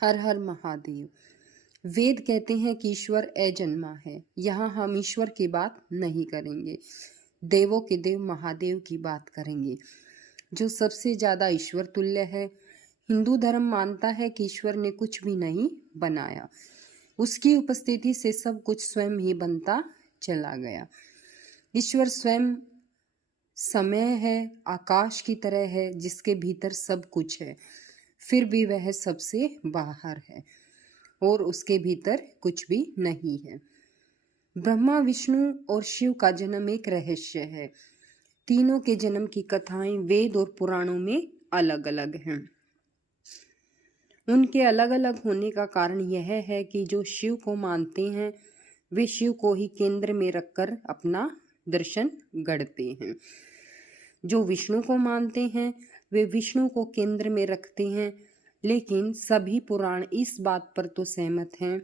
हर हर महादेव। वेद कहते हैं कि ईश्वर अजन्मा है। यहाँ हम ईश्वर की बात नहीं करेंगे, देवों के देव महादेव की बात करेंगे, जो सबसे ज्यादा ईश्वर तुल्य है। हिंदू धर्म मानता है कि ईश्वर ने कुछ भी नहीं बनाया, उसकी उपस्थिति से सब कुछ स्वयं ही बनता चला गया। ईश्वर स्वयं समय है, आकाश की तरह है, जिसके भीतर सब कुछ है, फिर भी वह सबसे बाहर है और उसके भीतर कुछ भी नहीं है। ब्रह्मा, विष्णु और शिव का जन्म एक रहस्य है। तीनों के जन्म की कथाएं वेद और पुराणों में अलग अलग हैं। उनके अलग अलग होने का कारण यह है कि जो शिव को मानते हैं वे शिव को ही केंद्र में रखकर अपना दर्शन गढ़ते हैं। जो विष्णु को मानते हैं वे विष्णु को केंद्र में रखते हैं। लेकिन सभी पुराण इस बात पर तो सहमत हैं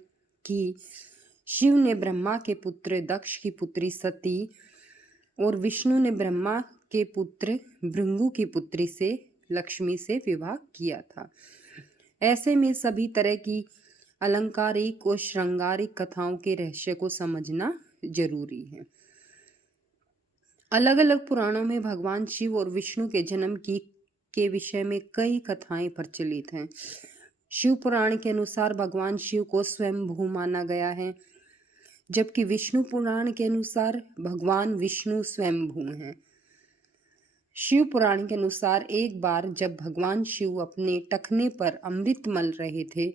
कि शिव ने ब्रह्मा के पुत्र दक्ष की पुत्री सती और विष्णु ने ब्रह्मा के पुत्र भृंगु की पुत्री से लक्ष्मी से विवाह किया था। ऐसे में सभी तरह की अलंकारिक और श्रृंगारिक कथाओं के रहस्य को समझना जरूरी है। अलग अलग पुराणों में भगवान शिव और विष्णु के जन्म के विषय में कई कथाएं प्रचलित हैं। शिव पुराण के अनुसार भगवान शिव को स्वयंभू माना गया है, जबकि विष्णु पुराण के अनुसार भगवान विष्णु स्वयंभू हैं। शिव पुराण के अनुसार एक बार जब भगवान शिव अपने टखने पर अमृत मल रहे थे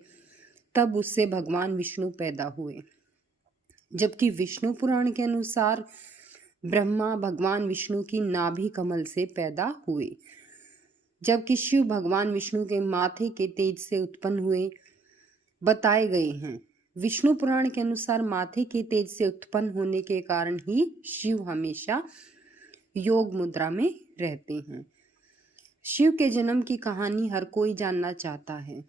तब उससे भगवान विष्णु पैदा हुए, जबकि विष्णु पुराण के अनुसार ब्रह्मा भगवान विष्णु की नाभि कमल से पैदा हुए, जबकि शिव भगवान विष्णु के माथे के तेज से उत्पन्न हुए बताए गए हैं। विष्णु पुराण के अनुसार माथे के तेज से उत्पन्न होने के कारण ही शिव हमेशा योग मुद्रा में रहते हैं। शिव के जन्म की कहानी हर कोई जानना चाहता है।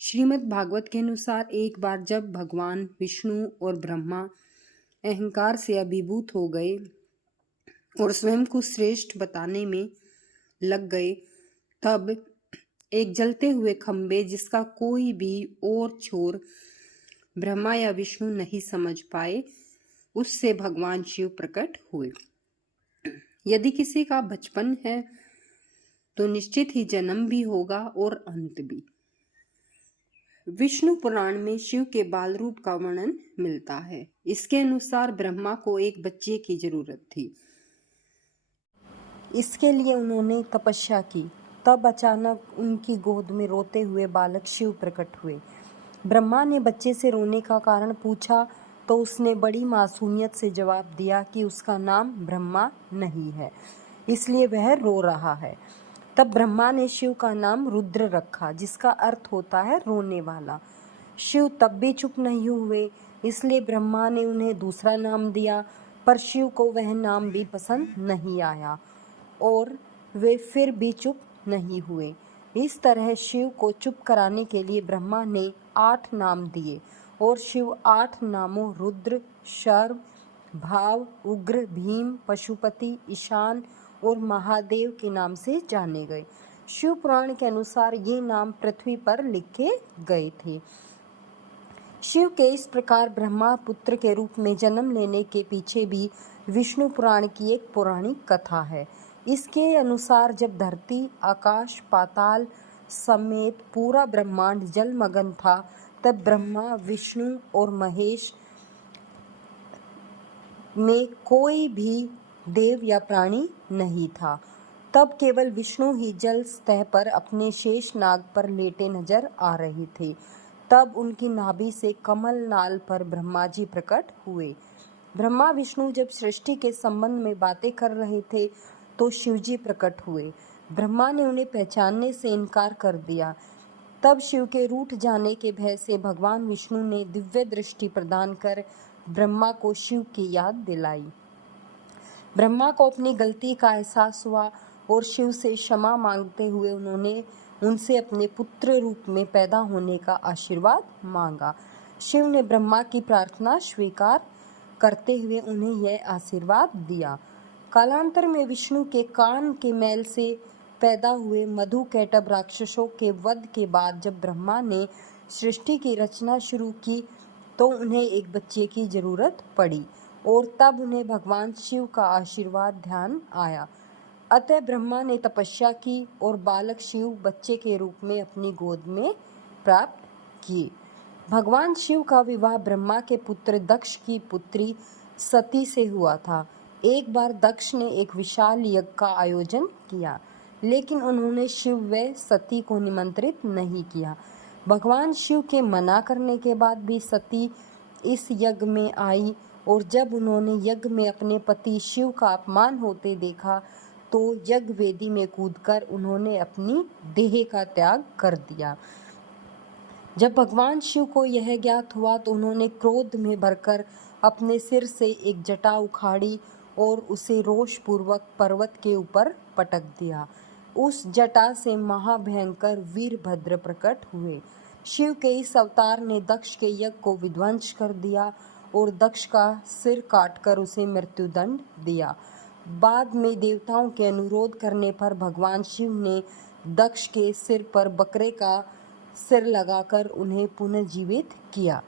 श्रीमद् भागवत के अनुसार एक बार जब भगवान विष्णु और ब्रह्मा अहंकार से अभिभूत हो गए और स्वयं को श्रेष्ठ बताने में लग गए, तब एक जलते हुए खंबे जिसका कोई भी और छोर ब्रह्मा या विष्णु नहीं समझ पाए, उससे भगवान शिव प्रकट हुए। यदि किसी का बचपन है तो निश्चित ही जन्म भी होगा और अंत भी। विष्णु पुराण में शिव के बाल रूप का वर्णन मिलता है। इसके अनुसार ब्रह्मा को एक बच्चे की जरूरत थी। इसके लिए उन्होंने तपस्या की। तब अचानक उनकी गोद में रोते हुए बालक शिव प्रकट हुए। ब्रह्मा ने बच्चे से रोने का कारण पूछा तो उसने बड़ी मासूमियत से जवाब दिया कि उसका नाम ब्रह्मा नहीं है, इसलिए वह रो रहा है। तब ब्रह्मा ने शिव का नाम रुद्र रखा, जिसका अर्थ होता है रोने वाला। शिव तब भी चुप नहीं हुए, इसलिए ब्रह्मा ने उन्हें दूसरा नाम दिया, पर शिव को वह नाम भी पसंद नहीं आया और वे फिर भी चुप नहीं हुए। इस तरह शिव को चुप कराने के लिए ब्रह्मा ने 8 नाम दिए और शिव 8 नामों रुद्र, शर्व, भाव, उग्र, भीम, पशुपति, ईशान और महादेव के नाम से जाने गए। शिव पुराण के अनुसार ये नाम पृथ्वी पर लिखे गए थे। शिव के इस प्रकार ब्रह्मा पुत्र के रूप में जन्म लेने के पीछे भी विष्णु पुराण की एक पौराणिक कथा है। इसके अनुसार जब धरती, आकाश, पाताल समेत पूरा ब्रह्मांड जलमग्न था, तब ब्रह्मा, विष्णु और महेश में कोई भी देव या प्राणी नहीं था। तब केवल विष्णु ही जल सतह पर अपने शेष नाग पर लेटे नजर आ रहे थे। तब उनकी नाभि से कमल नाल पर ब्रह्मा जी प्रकट हुए। ब्रह्मा विष्णु जब सृष्टि के संबंध में बातें कर रहे थे तो शिवजी प्रकट हुए। ब्रह्मा ने उन्हें पहचानने से इनकार कर दिया। तब शिव के रूठ जाने के भय से भगवान विष्णु ने दिव्य दृष्टि प्रदान कर ब्रह्मा को शिव की याद दिलाई। ब्रह्मा को अपनी गलती का एहसास हुआ और शिव से क्षमा मांगते हुए उन्होंने उनसे अपने पुत्र रूप में पैदा होने का आशीर्वाद मांगा। शिव ने ब्रह्मा की प्रार्थना स्वीकार करते हुए उन्हें यह आशीर्वाद दिया। कालांतर में विष्णु के कान के मैल से पैदा हुए मधु कैटभ राक्षसों के वध के बाद जब ब्रह्मा ने सृष्टि की रचना शुरू की तो उन्हें एक बच्चे की जरूरत पड़ी और तब उन्हें भगवान शिव का आशीर्वाद ध्यान आया। अतः ब्रह्मा ने तपस्या की और बालक शिव बच्चे के रूप में अपनी गोद में प्राप्त किए। भगवान शिव का विवाह ब्रह्मा के पुत्र दक्ष की पुत्री सती से हुआ था। एक बार दक्ष ने एक विशाल यज्ञ का आयोजन किया, लेकिन उन्होंने शिव व सती को निमंत्रित नहीं किया। भगवान शिव के मना करने के बाद भी सती इस यज्ञ में आई और जब उन्होंने यज्ञ में अपने पति शिव का अपमान होते देखा तो यज्ञ वेदी में कूदकर उन्होंने अपनी देह का त्याग कर दिया। जब भगवान शिव को यह ज्ञात हुआ तो उन्होंने क्रोध में भरकर अपने सिर से एक जटा उखाड़ी और उसे रोषपूर्वक पर्वत के ऊपर पटक दिया। उस जटा से महाभयंकर वीरभद्र प्रकट हुए। शिव के इस अवतार ने दक्ष के यज्ञ को विध्वंस कर दिया और दक्ष का सिर काटकर उसे मृत्युदंड दिया। बाद में देवताओं के अनुरोध करने पर भगवान शिव ने दक्ष के सिर पर बकरे का सिर लगाकर उन्हें पुनर्जीवित किया।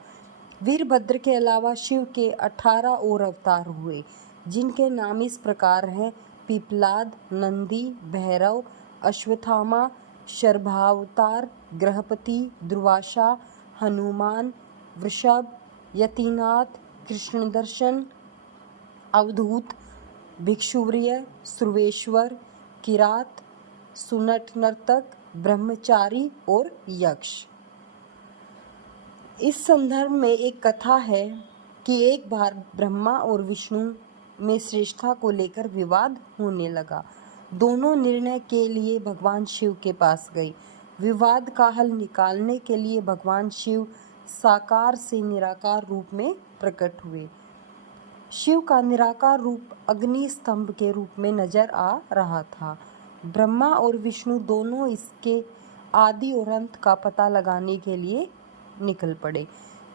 वीरभद्र के अलावा शिव के 18 और अवतार हुए, जिनके नाम इस प्रकार हैं: पिपलाद, नंदी, भैरव, अश्वत्थामा, शर्भावतार, गृहपति, दुर्वासा, हनुमान, वृषभ, यतिनाथ, कृष्णदर्शन, अवधूत, भिक्षुवर्य, सुर्वेश्वर, किरात, सुनट नर्तक, ब्रह्मचारी और यक्ष। इस संदर्भ में एक कथा है कि एक बार ब्रह्मा और विष्णु में श्रेष्ठता को लेकर विवाद होने लगा। दोनों निर्णय के लिए भगवान शिव के पास गए। विवाद का हल निकालने के लिए भगवान शिव साकार से निराकार रूप में प्रकट हुए। शिव का निराकार रूप अग्नि स्तंभ के रूप में नजर आ रहा था। ब्रह्मा और विष्णु दोनों इसके आदि और अंत का पता लगाने के लिए निकल पड़े।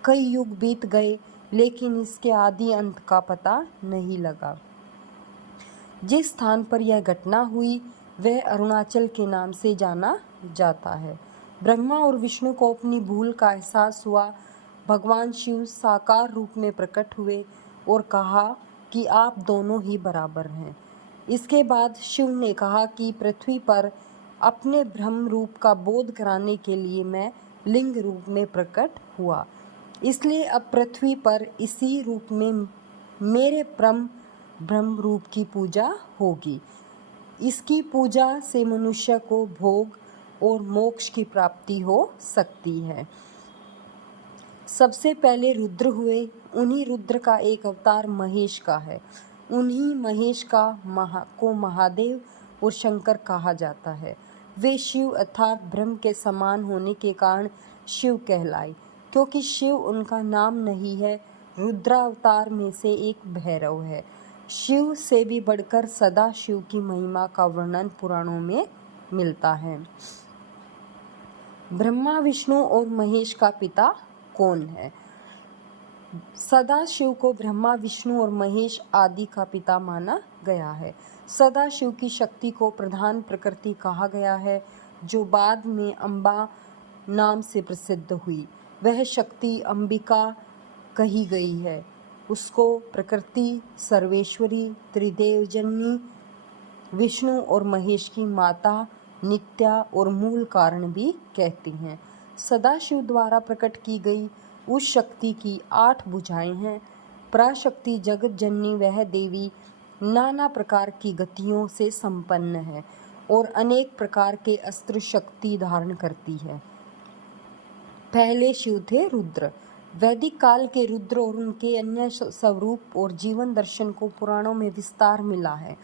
कई युग बीत गए, लेकिन इसके आदि अंत का पता नहीं लगा। जिस स्थान पर यह घटना हुई वह अरुणाचल के नाम से जाना जाता है। ब्रह्मा और विष्णु को अपनी भूल का एहसास हुआ। भगवान शिव साकार रूप में प्रकट हुए और कहा कि आप दोनों ही बराबर हैं। इसके बाद शिव ने कहा कि पृथ्वी पर अपने ब्रह्म रूप का बोध कराने के लिए मैं लिंग रूप में प्रकट हुआ, इसलिए अब पृथ्वी पर इसी रूप में मेरे ब्रह्म रूप की पूजा होगी। इसकी पूजा से मनुष्य को भोग और मोक्ष की प्राप्ति हो सकती है। सबसे पहले रुद्र हुए। उन्हीं रुद्र का एक अवतार महेश का है। उन्हीं महेश को महादेव और शंकर कहा जाता है। वे शिव अर्थात ब्रह्म के समान होने के कारण शिव कहलाए। क्योंकि शिव उनका नाम नहीं है, रुद्रावतार में से एक भैरव है। शिव से भी बढ़कर सदा शिव की महिमा का वर्णन पुराणों में मिलता है। ब्रह्मा, विष्णु और महेश का पिता कौन है? सदा शिव को ब्रह्मा, विष्णु और महेश आदि का पिता माना गया है। सदा शिव की शक्ति को प्रधान प्रकृति कहा गया है, जो बाद में अम्बा नाम से प्रसिद्ध हुई। वह शक्ति अंबिका कही गई है। उसको प्रकृति, सर्वेश्वरी, त्रिदेवजननी, विष्णु और महेश की माता, नित्या और मूल कारण भी कहती हैं। सदाशिव द्वारा प्रकट की गई उस शक्ति की 8 भुजाएं हैं। पराशक्ति जगत जननी वह देवी नाना प्रकार की गतियों से संपन्न है और अनेक प्रकार के अस्त्र शक्ति धारण करती है। पहले शिव थे रुद्र। वैदिक काल के रुद्र और उनके अन्य स्वरूप और जीवन दर्शन को पुराणों में विस्तार मिला है।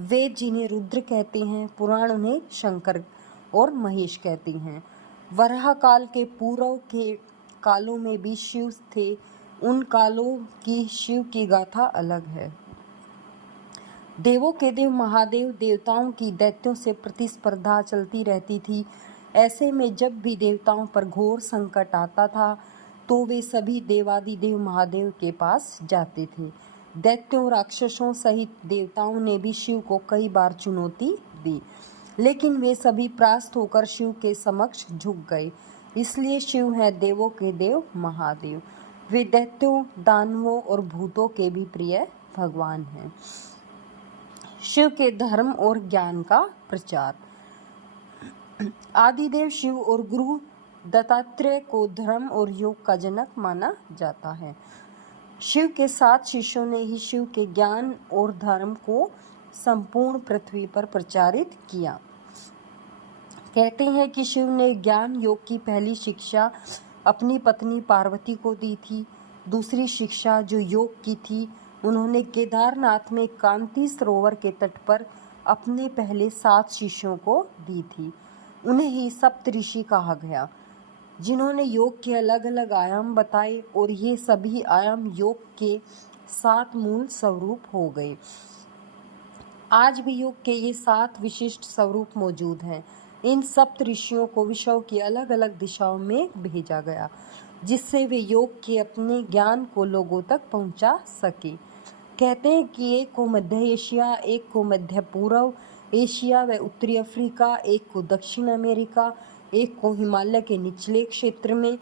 वेद जिन्हें रुद्र कहते हैं, पुराण उन्हें शंकर और महेश कहते हैं। वराह काल के पूर्व के कालों में भी शिव थे। उन कालों की शिव की गाथा अलग है। देवों के देव महादेव, देवताओं की दैत्यों से प्रतिस्पर्धा चलती रहती थी। ऐसे में जब भी देवताओं पर घोर संकट आता था तो वे सभी देवादिदेव महादेव के पास जाते थे। दैत्यों, राक्षसों सहित देवताओं ने भी शिव को कई बार चुनौती दी, लेकिन वे सभी परास्त होकर शिव के समक्ष झुक गए। इसलिए शिव है देवों के देव महादेव। वे दैत्यों, दानवों और भूतों के भी प्रिय भगवान हैं। शिव के धर्म और ज्ञान का प्रचार। आदिदेव शिव और गुरु दत्तात्रेय को धर्म और योग का जनक माना जाता है। शिव के 7 शिष्यों ने ही शिव के ज्ञान और धर्म को संपूर्ण पृथ्वी पर प्रचारित किया। कहते हैं कि शिव ने ज्ञान योग की पहली शिक्षा अपनी पत्नी पार्वती को दी थी। दूसरी शिक्षा जो योग की थी, उन्होंने केदारनाथ में कांति सरोवर के तट पर अपने पहले 7 शिष्यों को दी थी। उन्हें ही सप्तऋषि कहा गया, जिन्होंने योग के अलग अलग आयाम बताए, और ये सभी आयाम योग के 7 मूल स्वरूप हो गए। आज भी योग के ये 7 विशिष्ट स्वरूप मौजूद हैं। इन सप्त ऋषियों को विश्व की अलग अलग दिशाओं में भेजा गया, जिससे वे योग के अपने ज्ञान को लोगों तक पहुंचा सके। कहते हैं कि एक को मध्य एशिया, एक को मध्य पूर्व एशिया व उत्तरी अफ्रीका, एक को दक्षिण अमेरिका, एक को हिमालय के निचले क्षेत्र में,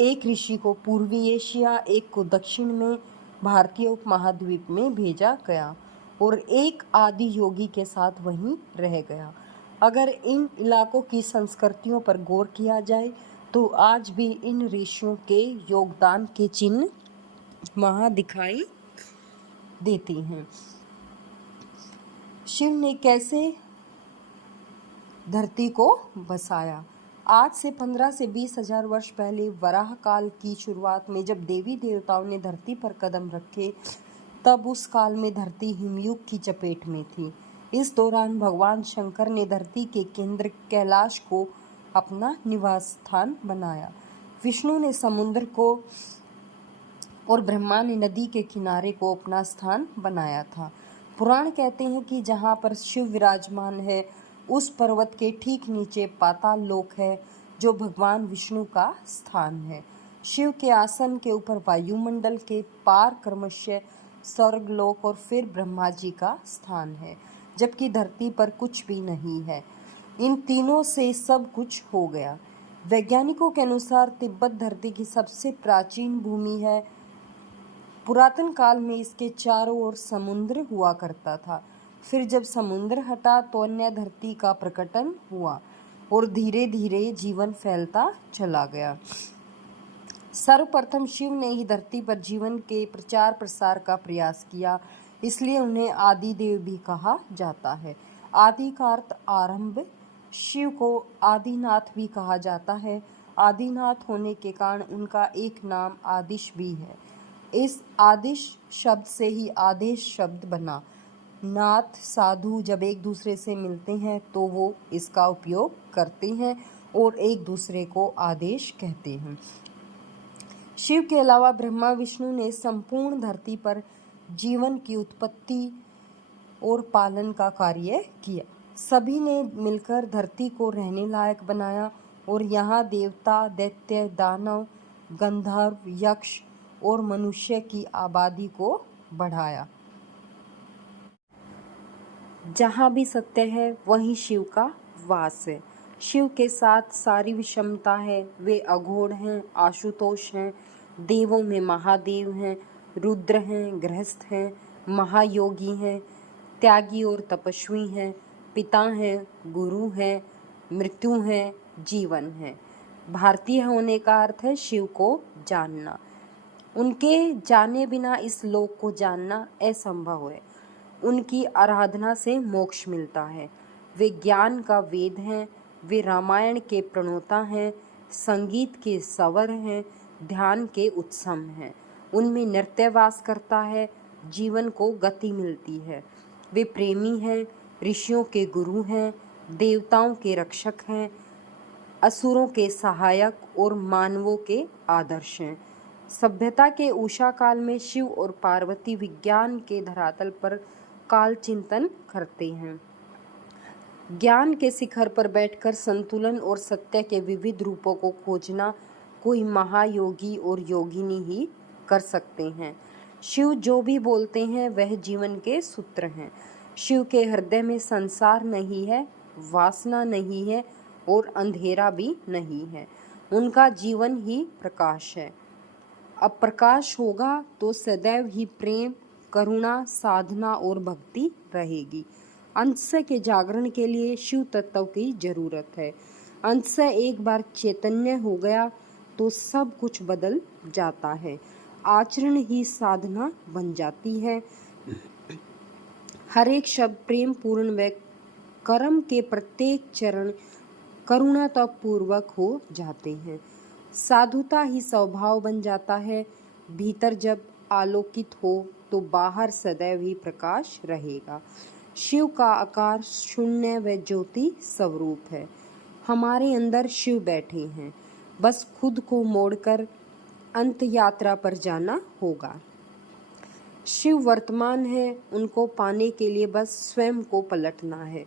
एक ऋषि को पूर्वी एशिया, एक को दक्षिण में भारतीय उपमहाद्वीप में भेजा गया, और एक आदि योगी के साथ वहीं रह गया। अगर इन इलाकों की संस्कृतियों पर गौर किया जाए तो आज भी इन ऋषियों के योगदान के चिन्ह वहाँ दिखाई देती हैं। शिव ने कैसे धरती को बसाया? आज से 15 से 20 हजार वर्ष पहले वराह काल की शुरुआत में जब देवी देवताओं ने धरती पर कदम रखे, तब उस काल में धरती हिमयुग की चपेट में थी। इस दौरान भगवान शंकर ने धरती के केंद्र कैलाश को अपना निवास स्थान बनाया। विष्णु ने समुद्र को और ब्रह्मा ने नदी के किनारे को अपना स्थान बनाया था। पुराण कहते हैं कि जहाँ पर शिव विराजमान है, उस पर्वत के ठीक नीचे पाताल लोक है, जो भगवान विष्णु का स्थान है। शिव के आसन के ऊपर वायुमंडल के पार क्रमशः स्वर्गलोक और फिर ब्रह्मा जी का स्थान है, जबकि धरती पर कुछ भी नहीं है। इन तीनों से सब कुछ हो गया। वैज्ञानिकों के अनुसार तिब्बत धरती की सबसे प्राचीन भूमि है। पुरातन काल में इसके चारों ओर समुद्र हुआ करता था। फिर जब समुद्र हटा तो अन्य धरती का प्रकटन हुआ और धीरे धीरे जीवन फैलता चला गया। सर्वप्रथम शिव ने ही धरती पर जीवन के प्रचार प्रसार का प्रयास किया, इसलिए उन्हें आदि देव भी कहा जाता है। आदि का अर्थ आरंभ। शिव को आदिनाथ भी कहा जाता है। आदिनाथ होने के कारण उनका एक नाम आदिश भी है। इस आदिश शब्द से ही आदेश शब्द बना। नाथ साधु जब एक दूसरे से मिलते हैं तो वो इसका उपयोग करते हैं और एक दूसरे को आदेश कहते हैं। शिव के अलावा ब्रह्मा विष्णु ने संपूर्ण धरती पर जीवन की उत्पत्ति और पालन का कार्य किया। सभी ने मिलकर धरती को रहने लायक बनाया और यहाँ देवता, दैत्य, दानव, गंधर्व, यक्ष और मनुष्य की आबादी को बढ़ाया। जहाँ भी सत्य है वहीं शिव का वास है। शिव के साथ सारी विषमता है। वे अघोर हैं, आशुतोष हैं, देवों में महादेव हैं, रुद्र हैं, गृहस्थ हैं, महायोगी हैं, त्यागी और तपस्वी हैं, पिता हैं, गुरु हैं, मृत्यु हैं, जीवन हैं। भारतीय होने का अर्थ है शिव को जानना। उनके जाने बिना इस लोक को जानना असंभव है। उनकी आराधना से मोक्ष मिलता है। वे ज्ञान का वेद हैं। वे रामायण के प्रणोता हैं, संगीत के स्वर हैं, ध्यान के उत्सम हैं। उनमें नृत्य वास करता है, जीवन को गति मिलती है। वे प्रेमी हैं, ऋषियों के गुरु हैं, देवताओं के रक्षक हैं, असुरों के सहायक और मानवों के आदर्श हैं। सभ्यता के उषा काल में शिव और पार्वती विज्ञान के धरातल पर काल चिंतन करते हैं। ज्ञान के शिखर पर बैठकर संतुलन और सत्य के विविध रूपों को खोजना कोई महायोगी और योगिनी ही कर सकते हैं। शिव जो भी बोलते हैं वह जीवन के सूत्र हैं। शिव के हृदय में संसार नहीं है, वासना नहीं है और अंधेरा भी नहीं है। उनका जीवन ही प्रकाश है। अब प्रकाश होगा तो सदैव ही प्रेम, करुणा, साधना और भक्ति रहेगी। अंतः के जागरण के लिए शिव तत्व की जरूरत है। अंतः एक बार चैतन्य हो गया तो सब कुछ बदल जाता है। आचरण ही साधना बन जाती है। हर एक शब्द प्रेम पूर्ण व कर्म के प्रत्येक चरण करुणा पूर्वक हो जाते हैं। साधुता ही स्वभाव बन जाता है। भीतर जब आलोकित हो तो बाहर सदैव ही प्रकाश रहेगा। शिव का आकार शून्य व ज्योति स्वरूप है। हमारे अंदर शिव बैठे हैं, बस खुद को मोड़कर अंत यात्रा पर जाना होगा। शिव वर्तमान है, उनको पाने के लिए बस स्वयं को पलटना है।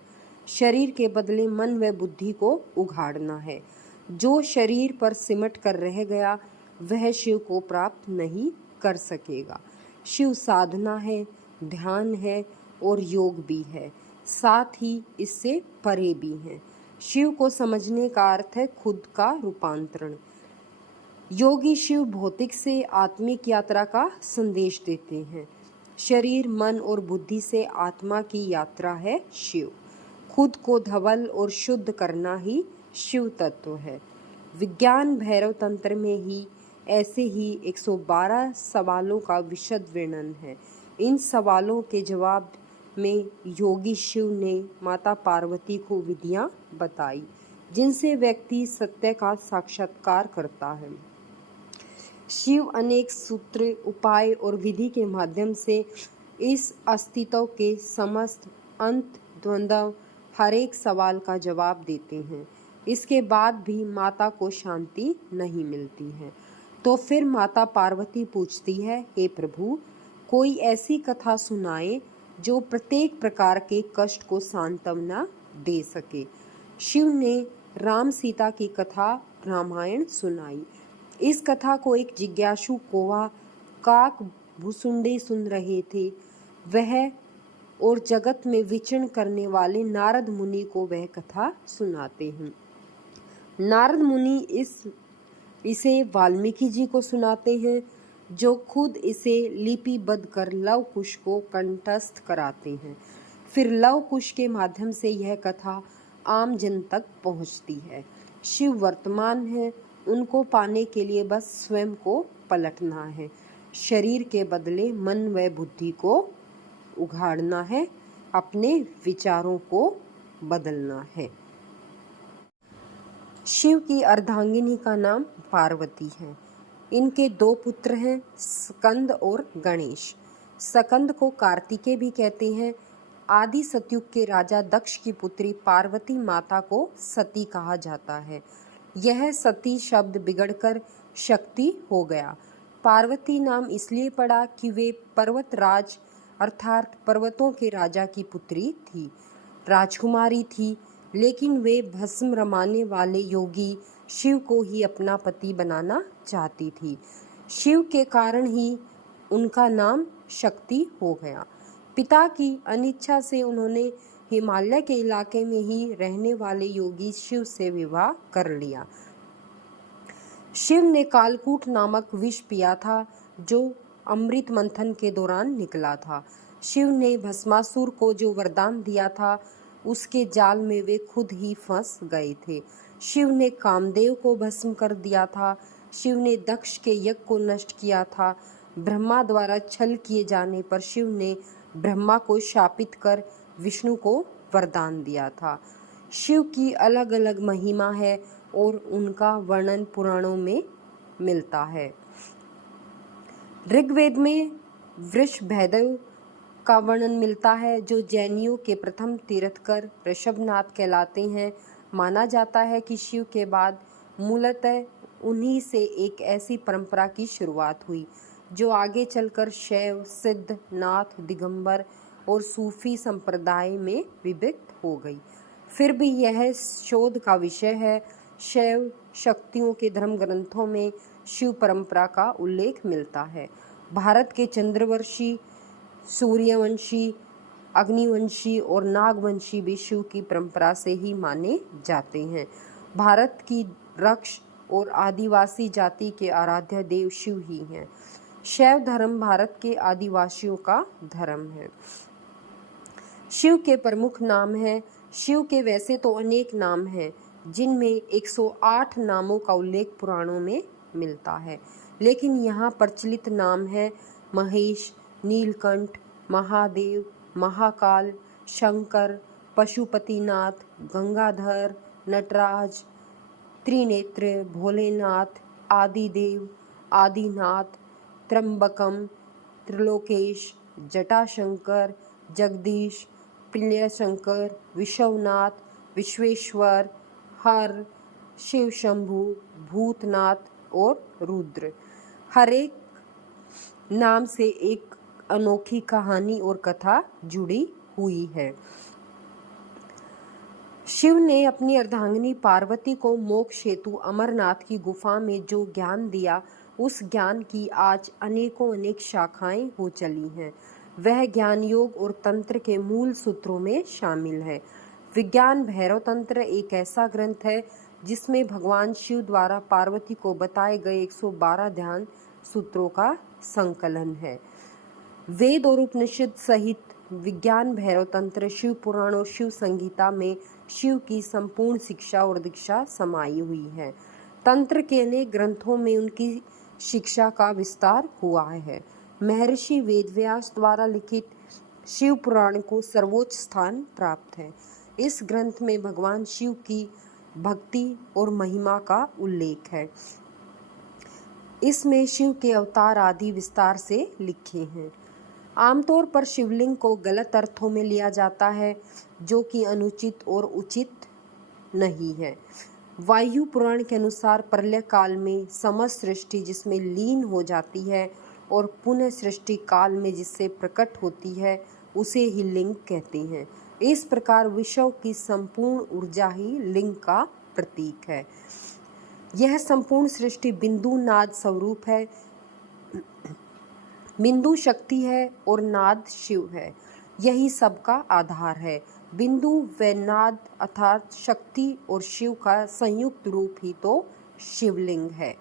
शरीर के बदले मन व बुद्धि को उघाड़ना है। जो शरीर पर सिमट कर रह गया वह शिव को प्राप्त नहीं कर सकेगा। शिव साधना है, ध्यान है और योग भी है, साथ ही इससे परे भी है। शिव को समझने का अर्थ है खुद का रूपांतरण। योगी शिव भौतिक से आत्मिक यात्रा का संदेश देते हैं। शरीर, मन और बुद्धि से आत्मा की यात्रा है शिव। खुद को धवल और शुद्ध करना ही शिव तत्व है। विज्ञान भैरव तंत्र में ही ऐसे ही 112 सवालों का विशद वर्णन है। इन सवालों के जवाब में योगी शिव ने माता पार्वती को विधियां बताई जिनसे व्यक्ति सत्य का साक्षात्कार करता है। शिव अनेक सूत्र, उपाय और विधि के माध्यम से इस अस्तित्व के समस्त अंत द्वंद्व हर एक सवाल का जवाब देते हैं। इसके बाद भी माता को शांति नहीं मिलती है तो फिर माता पार्वती पूछती है, हे प्रभु, कोई ऐसी कथा सुनाए जो प्रत्येक प्रकार के कष्ट को सांत्वना दे सके। शिव ने राम सीता की कथा रामायण सुनाई। इस कथा को एक जिज्ञासु कौवा, काक, भुसुंडी सुन रहे थे। वह और जगत में विचरण करने वाले नारद मुनि को वह कथा सुनाते हैं। नारद मुनि इसे वाल्मीकि जी को सुनाते हैं जो खुद इसे लिपिबद्ध कर लव कुश को कंठस्थ कराते हैं। फिर लव कुश के माध्यम से यह कथा आम जन तक पहुंचती है। शिव वर्तमान है, उनको पाने के लिए बस स्वयं को पलटना है। शरीर के बदले मन व बुद्धि को उघाड़ना है, अपने विचारों को बदलना है। शिव की अर्धांगिनी का नाम पार्वती है। इनके 2 पुत्र हैं, स्कंद और गणेश। स्कंद को कार्तिकेय भी कहते हैं। आदि सतयुग के राजा दक्ष की पुत्री पार्वती माता को सती कहा जाता है। यह सती शब्द बिगड़कर शक्ति हो गया। पार्वती नाम इसलिए पड़ा कि वे पर्वतराज अर्थात पर्वतों के राजा की पुत्री थी। राजकुमारी थी, लेकिन वे भस्म रमाने वाले योगी शिव को ही अपना पति बनाना चाहती थी। शिव के कारण ही उनका नाम शक्ति हो गया। पिता की अनिच्छा से उन्होंने हिमालय के इलाके में ही रहने वाले योगी शिव से विवाह कर लिया। शिव ने कालकूट नामक विष पिया था जो अमृत मंथन के दौरान निकला था। शिव ने भस्मासुर को जो वरदान दिया था उसके जाल में वे खुद ही फंस गए थे। शिव ने कामदेव को भस्म कर दिया था। शिव ने दक्ष के यज्ञ को नष्ट किया था। ब्रह्मा द्वारा छल किए जाने पर शिव ने ब्रह्मा को शापित कर विष्णु को वरदान दिया था। शिव की अलग अलग महिमा है और उनका वर्णन पुराणों में मिलता है। ऋग्वेद में वृषभदेव का वर्णन मिलता है जो जैनियों के प्रथम तीर्थकर ऋषभनाथ कहलाते हैं। माना जाता है कि शिव के बाद मूलतः उन्हीं से एक ऐसी परंपरा की शुरुआत हुई जो आगे चलकर शैव, सिद्ध, नाथ, दिगंबर और सूफी संप्रदाय में विभक्त हो गई। फिर भी यह शोध का विषय है। शैव शक्तियों के धर्म ग्रंथों में शिव परंपरा का उल्लेख मिलता है। भारत के चंद्रवंशी, सूर्यवंशी, अग्निवंशी और नागवंशी भी शिव की परंपरा से ही माने जाते हैं। भारत की रक्ष, और आदिवासी जाति के आराध्य देव शिव ही हैं। शैव धर्म भारत के आदिवासियों का धर्म है। शिव के प्रमुख नाम हैं। शिव के वैसे तो अनेक नाम हैं, जिनमें 108 नामों का उल्लेख पुराणों में मिलता है, लेकिन यहाँ प्रचलित नाम है महेश, नीलकंठ, महादेव, महाकाल, शंकर, पशुपतिनाथ, गंगाधर, नटराज, त्रिनेत्र, भोलेनाथ, आदिदेव, आदिनाथ, त्र्यंबकम, त्रिलोकेश, जटाशंकर, जगदीश, प्रियशंकर, विश्वनाथ, विश्वेश्वर, हर, शिव शंभु, भूतनाथ और रुद्र। हर एक नाम से एक अनोखी कहानी और कथा जुड़ी हुई है। शिव ने अपनी अर्धांगिनी पार्वती को मोक्ष हेतु अमरनाथ की गुफा में जो ज्ञान दिया, उस ज्ञान की आज अनेक शाखाएं हो चली हैं। वह ज्ञान योग और तंत्र के मूल सूत्रों में शामिल है। विज्ञान भैरव तंत्र एक ऐसा ग्रंथ है जिसमें भगवान शिव द्वारा पार्वती को बताए गए 112 ध्यान सूत्रों का संकलन है। वेद और उपनिषद सहित विज्ञान भैरव तंत्र, शिव पुराण और शिव संगीता में शिव की संपूर्ण शिक्षा और दीक्षा समाई हुई है। तंत्र के अनेक ग्रंथों में उनकी शिक्षा का विस्तार हुआ है। महर्षि वेदव्यास द्वारा लिखित शिव पुराण को सर्वोच्च स्थान प्राप्त है। इस ग्रंथ में भगवान शिव की भक्ति और महिमा का उल्लेख है। इसमें शिव के अवतार आदि विस्तार से लिखे हैं। आमतौर पर शिवलिंग को गलत अर्थों में लिया जाता है, जो कि अनुचित और उचित नहीं है। वायु पुराण के अनुसार प्रलय काल में समस्त सृष्टि जिसमें लीन हो जाती है और पुनः सृष्टि काल में जिससे प्रकट होती है, उसे ही लिंग कहते हैं। इस प्रकार विश्व की संपूर्ण ऊर्जा ही लिंग का प्रतीक है। यह संपूर्ण सृष्टि बिंदु नाद स्वरूप है। बिंदु शक्ति है और नाद शिव है। यही सबका आधार है। बिंदु व नाद अर्थात शक्ति और शिव का संयुक्त रूप ही तो शिवलिंग है।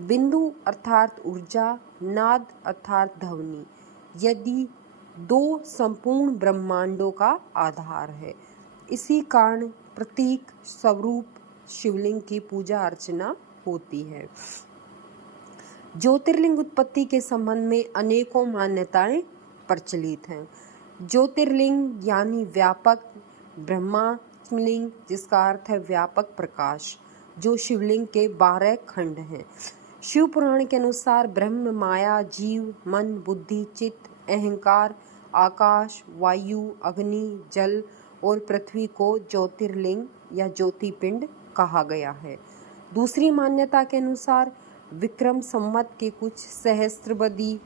बिंदु अर्थात ऊर्जा, नाद अर्थात ध्वनि, यदि दो संपूर्ण ब्रह्मांडों का आधार है। इसी कारण प्रतीक स्वरूप शिवलिंग की पूजा अर्चना होती है। ज्योतिर्लिंग उत्पत्ति के संबंध में अनेकों मान्यताएं प्रचलित हैं। ज्योतिर्लिंग यानी व्यापक, ब्रह्मास्मलिंग जिसका अर्थ है व्यापक प्रकाश, जो शिवलिंग के 12 खंड हैं। शिव पुराण के अनुसार ब्रह्म, माया, जीव, मन, बुद्धि, चित्त, अहंकार, आकाश, वायु, अग्नि, जल और पृथ्वी को ज्योतिर्लिंग या ज्योतिपिंड कहा गया है। दूसरी मान्यता के अनुसार विक्रम संवत के कुछ सहस्त्रबदी